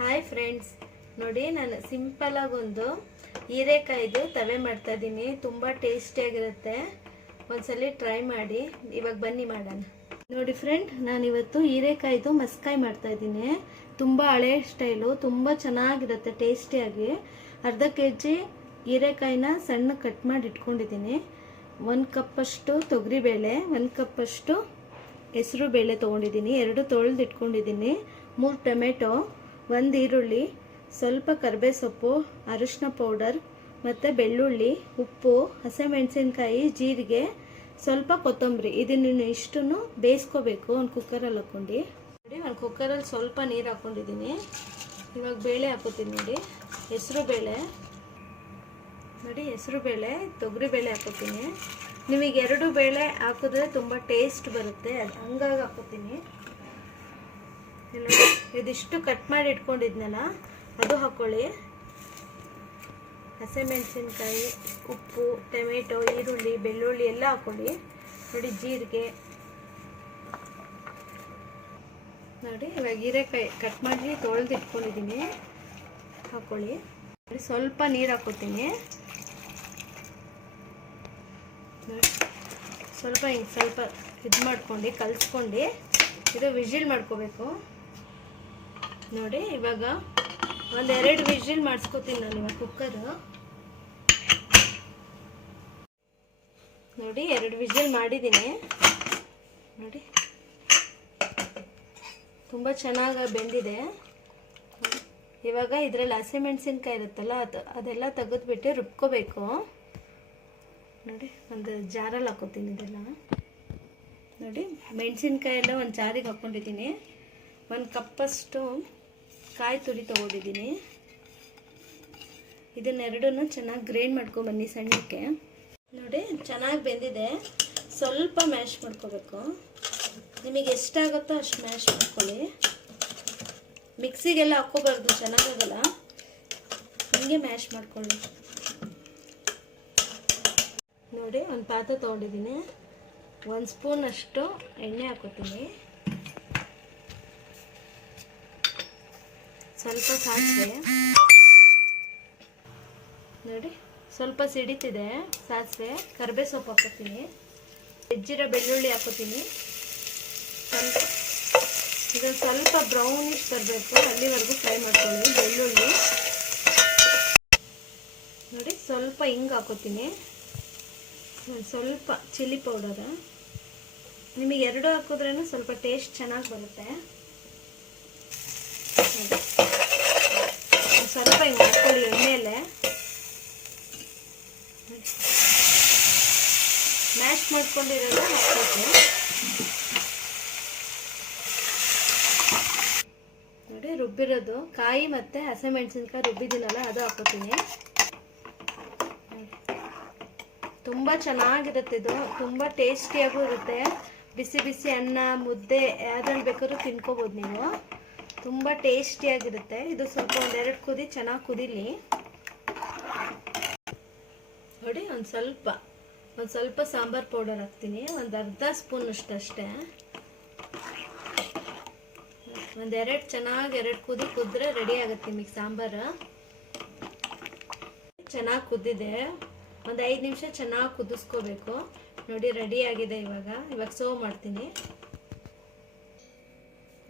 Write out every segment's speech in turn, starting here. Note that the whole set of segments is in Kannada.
ಹಾಯ್ ಫ್ರೆಂಡ್ಸ್ ನೋಡಿ, ನಾನು ಸಿಂಪಲಾಗೊಂದು ಹೀರೆಕಾಯ್ದು ತವೆ ಮಾಡ್ತಾ ಇದ್ದೀನಿ. ತುಂಬ ಟೇಸ್ಟಿಯಾಗಿರುತ್ತೆ ಒಂದ್ಸಲಿ ಟ್ರೈ ಮಾಡಿ. ಇವಾಗ ಬನ್ನಿ ಮಾಡೋಣ. ನೋಡಿ ಫ್ರೆಂಡ್ ನಾನಿವತ್ತು ಹೀರೆಕಾಯ್ದು ಮಸ್ಕಾಯಿ ಮಾಡ್ತಾ ಇದ್ದೀನಿ. ತುಂಬ ಹಳೆ ಸ್ಟೈಲು ತುಂಬ ಚೆನ್ನಾಗಿರುತ್ತೆ ಟೇಸ್ಟಿಯಾಗಿ ಅರ್ಧ ಕೆ ಜಿ ಹೀರೆಕಾಯಿನ ಸಣ್ಣ ಕಟ್ ಮಾಡಿ ಇಟ್ಕೊಂಡಿದ್ದೀನಿ. ಒಂದು ಕಪ್ಪಷ್ಟು ತೊಗರಿಬೇಳೆ, ಒಂದು ಕಪ್ಪಷ್ಟು ಹೆಸರು ಬೇಳೆ ತೊಗೊಂಡಿದ್ದೀನಿ. ಎರಡು ತೊಳೆದು ಇಟ್ಕೊಂಡಿದ್ದೀನಿ ಮೂರು ಟೊಮೆಟೊ ಒಂದು ಈರುಳ್ಳಿ, ಸ್ವಲ್ಪ ಕರಿಬೇ ಸೊಪ್ಪು ಅರಿಶಿನ ಪೌಡರ್ ಮತ್ತು ಬೆಳ್ಳುಳ್ಳಿ, ಉಪ್ಪು, ಹಸಿಮೆಣಸಿನ್ಕಾಯಿ, ಜೀರಿಗೆ, ಸ್ವಲ್ಪ ಕೊತ್ತಂಬರಿ. ಇದನ್ನು ಇಷ್ಟನ್ನು ಬೇಯಿಸ್ಕೋಬೇಕು ಒಂದು ಕುಕ್ಕರಲ್ಲಿ ಹಾಕ್ಕೊಂಡು ನೋಡಿ ಒಂದು ಕುಕ್ಕರಲ್ಲಿ ಸ್ವಲ್ಪ ನೀರು ಹಾಕ್ಕೊಂಡಿದ್ದೀನಿ ಇವಾಗ ಬೇಳೆ ಹಾಕೋತೀನಿ ನೋಡಿ. ಹೆಸರು ಬೇಳೆ. ನೋಡಿ, ಹೆಸರು ಬೇಳೆ, ತೊಗರಿ ಬೇಳೆ ಹಾಕೋತೀನಿ. ನಿಮಗೆ ಎರಡು ಬೇಳೆ ಹಾಕಿದ್ರೆ ತುಂಬ ಟೇಸ್ಟ್ ಬರುತ್ತೆ. ಅದು ಹಂಗಾಗಿ ಹಾಕೋತೀನಿ. ಇದಿಷ್ಟು ಕಟ್ ಮಾಡಿ ಇಟ್ಕೊಂಡಿದ್ನಲ್ಲ, ಅದು ಹಾಕ್ಕೊಳ್ಳಿ ಹಸಿಮೆಣಸಿನ್ಕಾಯಿ ಉಪ್ಪು, ಟೊಮೆಟೊ, ಈರುಳ್ಳಿ, ಬೆಳ್ಳುಳ್ಳಿ ಎಲ್ಲ ಹಾಕ್ಕೊಳ್ಳಿ ನೋಡಿ ಜೀರಿಗೆ. ನೋಡಿ, ಇವಾಗ ಹೀರೆಕಾಯಿ ಕಟ್ ಮಾಡಿ ತೊಳೆದು ಇಟ್ಕೊಂಡಿದ್ದೀನಿ. ಹಾಕ್ಕೊಳ್ಳಿ ನೋಡಿ, ಸ್ವಲ್ಪ ನೀರು ಹಾಕೋತೀನಿ ಸ್ವಲ್ಪ ಹಿಂಗೆ ಸ್ವಲ್ಪ ಇದು ಮಾಡ್ಕೊಂಡು, ಕಲಿಸ್ಕೊಂಡು, ಇದು ವಿಜಿಲ್ ಮಾಡ್ಕೋಬೇಕು. ನೋಡಿ, ಇವಾಗ ಒಂದೆರಡು ವಿಜಿಲ್ ಮಾಡಿಸ್ಕೋತೀನಿ ನಾನು ಇವಾಗ ಕುಕ್ಕರು ನೋಡಿ, ಎರಡು ವಿಜಿಲ್ ಮಾಡಿದ್ದೀನಿ. ನೋಡಿ. ತುಂಬ ಚೆನ್ನಾಗಿ ಬೆಂದಿದೆ. ಇವಾಗ ಇದರಲ್ಲಿ ಹಸಿಮೆಣಸಿನ್ಕಾಯಿ ಇರುತ್ತಲ್ಲ, ಅದು ಅದೆಲ್ಲ ತೆಗೆದ್ಬಿಟ್ಟು ರುಬ್ಕೋಬೇಕು. ನೋಡಿ, ಒಂದು ಜಾರಲ್ಲಿ ಹಾಕೋತೀನಿ ಇದೆಲ್ಲ. ನೋಡಿ ಮೆಣಸಿನ್ಕಾಯಿ ಎಲ್ಲ ಒಂದು ಜಾರಿಗೆ ಹಾಕ್ಕೊಂಡಿದ್ದೀನಿ. ಒಂದು ಕಪ್ಪಷ್ಟು ಕಾಯಿ ತುರಿ ತೊಗೊಂಡಿದ್ದೀನಿ. ಇದನ್ನೆರಡನ್ನು ಚೆನ್ನಾಗಿ ಗ್ರೈಂಡ್ ಮಾಡ್ಕೊಂಬನ್ನಿ ಸಣ್ಣಕ್ಕೆ. ನೋಡಿ, ಚೆನ್ನಾಗಿ ಬೆಂದಿದೆ. ಸ್ವಲ್ಪ ಮ್ಯಾಶ್ ಮಾಡ್ಕೋಬೇಕು. ನಿಮಗೆ ಎಷ್ಟಾಗುತ್ತೋ ಅಷ್ಟು ಮ್ಯಾಶ್ ಮಾಡ್ಕೊಳ್ಳಿ. ಮಿಕ್ಸಿಗೆಲ್ಲ ಹಾಕ್ಕೋಬಾರ್ದು ಚೆನ್ನಾಗಾಗಲ್ಲ ಹಿಂಗೆ ಮ್ಯಾಶ್ ಮಾಡ್ಕೊಳ್ಳಿ. ನೋಡಿ, ಒಂದು ಪಾತ್ರೆ ತೊಗೊಂಡಿದ್ದೀನಿ. ಒಂದು ಸ್ಪೂನ್ ಅಷ್ಟು ಎಣ್ಣೆ ಹಾಕೋತೀನಿ. ಸ್ವಲ್ಪ ಸಾಸಿವೆ. ನೋಡಿ, ಸ್ವಲ್ಪ ಸಿಡಿತಿದೆ ಸಾಸಿವೆ. ಕರಿಬೇ ಸೊಪ್ಪು ಹಾಕೋತೀನಿ ಹೆಜ್ಜಿರೋ ಬೆಳ್ಳುಳ್ಳಿ ಹಾಕೋತೀನಿ ಸ್ವಲ್ಪ ಇದೊಂದು ಸ್ವಲ್ಪ ಬ್ರೌನಿಶ್ ಬರಬೇಕು. ಅಲ್ಲಿವರೆಗೂ ಫ್ರೈ ಮಾಡ್ಕೊಳ್ಳಿ. ಬೆಳ್ಳುಳ್ಳಿ. ನೋಡಿ, ಸ್ವಲ್ಪ ಹಿಂಗೆ ಹಾಕೋತೀನಿ ಸ್ವಲ್ಪ ಚಿಲ್ಲಿ ಪೌಡರ ನಿಮಗೆ ಎರಡು ಹಾಕಿದ್ರೇ ಸ್ವಲ್ಪ ಟೇಸ್ಟ್ ಚೆನ್ನಾಗಿ ಬರುತ್ತೆ. ಸ್ವಲ್ಪ ಹಿಂಗೆ ಹಾಕೊಳ್ಳಿ ಎಣ್ಣೆಯಲ್ಲೇ ಮ್ಯಾಶ್ ಮಾಡ್ಕೊಂಡಿರೋದು ಹಾಕ್ಬೇಕು ನೋಡಿ, ರುಬ್ಬಿರೋದು. ಕಾಯಿ ಮತ್ತು ಹಸಿಮೆಣಸಿನ್ಕಾಯಿ ರುಬ್ಬಿದ್ದೀನಲ್ಲ, ಅದು ಹಾಕೋತೀನಿ ತುಂಬ ಚೆನ್ನಾಗಿರುತ್ತೆ ಇದು. ತುಂಬ ಟೇಸ್ಟಿಯಾಗೂ ಇರುತ್ತೆ. ಬಿಸಿ ಬಿಸಿ ಅನ್ನ, ಮುದ್ದೆ, ಯಾವ್ದ್ರಲ್ಲಿ ಬೇಕಾದ್ರೂ ತಿನ್ಕೋಬೋದು ನೀವು. ತುಂಬ ಟೇಸ್ಟಿಯಾಗಿರುತ್ತೆ. ಇದು ಸ್ವಲ್ಪ ಒಂದೆರಡು ಕುದಿ ಚೆನ್ನಾಗಿ ಕುದಿಲಿ. ನೋಡಿ, ಒಂದು ಸ್ವಲ್ಪ ಒಂದು ಸ್ವಲ್ಪ ಸಾಂಬಾರ್ ಪೌಡರ್ ಹಾಕ್ತೀನಿ. ಒಂದು ಅರ್ಧ ಸ್ಪೂನ್ ಅಷ್ಟು ಒಂದೆರಡು ಚೆನ್ನಾಗಿ ಎರಡು ಕುದಿ ಕುದ್ರೆ ರೆಡಿ ಆಗುತ್ತೆ ನಿಮಗೆ ಸಾಂಬಾರು. ಚೆನ್ನಾಗಿ ಕುದ್ದಿದೆ ಒಂದು ಐದು ನಿಮಿಷ ಚೆನ್ನಾಗಿ ಕುದಿಸ್ಕೋಬೇಕು. ನೋಡಿ ರೆಡಿ ಆಗಿದೆ ಇವಾಗ. ಇವಾಗ ಸರ್ವ್ ಮಾಡ್ತೀನಿ.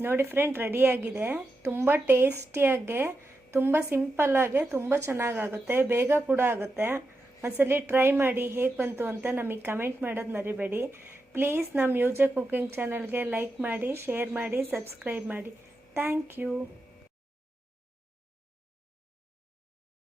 ನೋಡಿ ಫ್ರೆಂಡ್ ರೆಡಿಯಾಗಿದೆ ತುಂಬ ಟೇಸ್ಟಿಯಾಗೆ ತುಂಬ ಸಿಂಪಲ್ಲಾಗೆ ತುಂಬ ಚೆನ್ನಾಗಾಗುತ್ತೆ. ಬೇಗ ಕೂಡ ಆಗುತ್ತೆ. ಒಂದ್ಸಲಿ ಟ್ರೈ ಮಾಡಿ ಹೇಗೆ ಬಂತು ಅಂತ ನಮಗೆ ಕಮೆಂಟ್ ಮಾಡೋದು ಮರಿಬೇಡಿ. ಪ್ಲೀಸ್ ನಮ್ಮ ಮ್ಯೂಜಿಕ್ ಕುಕಿಂಗ್ ಚಾನಲ್ಗೆ ಲೈಕ್ ಮಾಡಿ ಶೇರ್ ಮಾಡಿ ಸಬ್ಸ್ಕ್ರೈಬ್ ಮಾಡಿ. Thank you